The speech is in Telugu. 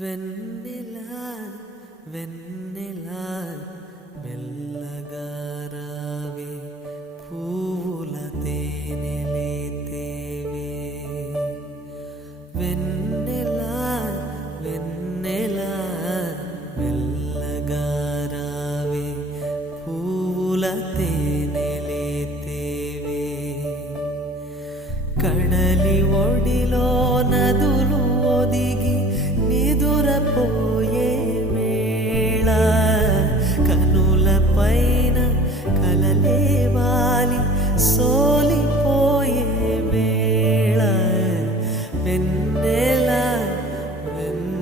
వెన్నెల వెన్నెల మెల్లగా రావే పూల తేనెలే తేవే వెన్నెల వెన్నెల మెల్లగా రావే పూల తేనెలే తేవే కడలి ఒడిలో నదులు ఒదిగి నిదురపోయే వేళ కనుల పైన కలలే వాలి సోలిపోయే వేళ వెన్నెల వెన్నెల